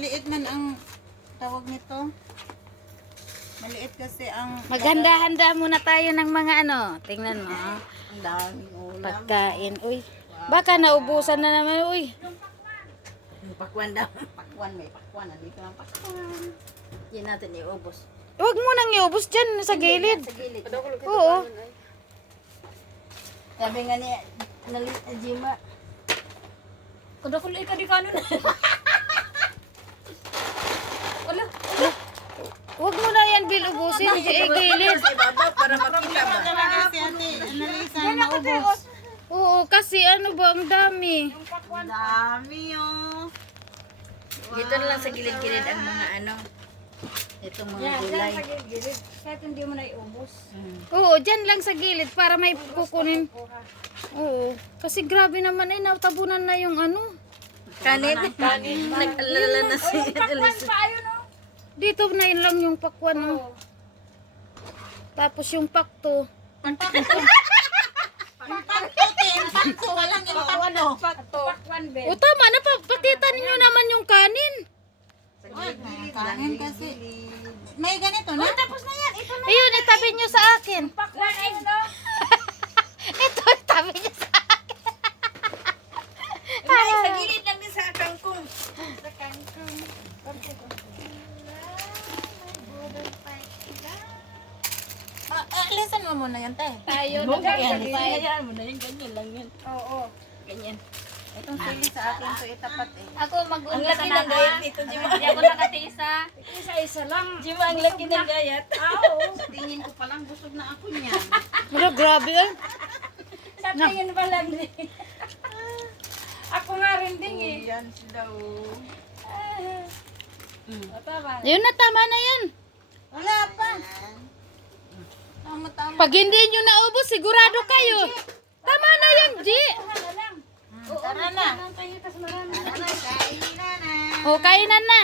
maliit man ang tawag nito. Maliit kasi ang Maghanda-handa muna tayo ng mga ano. Tingnan mo. ang daming ulam. Pagkain. Uy. Baka naubusan na naman. Uy. Pakwan daw. Pakwan, may pakwan. Nandito ang pakwan. Yan natin iubos. Huwag mo nang iubos dyan sa gilid. Sa gilid. Oo. Sabi nga ni Jima. Kudakuloy ka di kanon. Wala. Huwag mo na yan, Bill, ubusin. Gilid. Sa ibabaw para makita ba? Si Ate Annalisa naubos. Oo, kasi ano ba, ang dami. Ang dami oh. Dito na lang sa gilid-gilid ang mga ano. Itong mga gulay. gilid. Kahit hindi mo na iubos. Oo, dyan lang sa gilid para may kukunin. Oo, kasi grabe naman eh, natabunan na yung ano. Kanin. Nag-alala na si Annalisa. Dito na yun lang yung pakwan. Oh. Tapos yung pakto. Pakto, walang yung ano. O tama na, patitan nyo naman yung kanin. Kanin kasi. May ganito na? Tapos na yan. Ito na. Ayun, itabi nyo sa akin. Ito, itabi nyo sa akin. Ay, sa gilid lang din sa kangkong. Alisan mo muna yan, te. Tayo Mo na yan. yan. Hayaan mo na yan. Ganyan lang yan. Oo. Ganyan. Itong sili sa akin to itapat eh. Ako Ang mag-unla laki ka ng na gayat ha. dito, Jima. Hindi ako nakatiisa. Isa-isa lang. Jima, ang laki ng gayat. Oo. Sa tingin ko palang busog na ako niyan. Wala, grabe eh. Sa tingin pa lang din. Ako nga rin din eh. Yan sila oh. O tama. Yun na, tama na yan. Wala pa. Tama-tama. Pag hindi nyo naubos, sigurado kayo. Tama na yan, G. Tara na. Tayo tas marami. Tara na, kain na na. O, kainan na.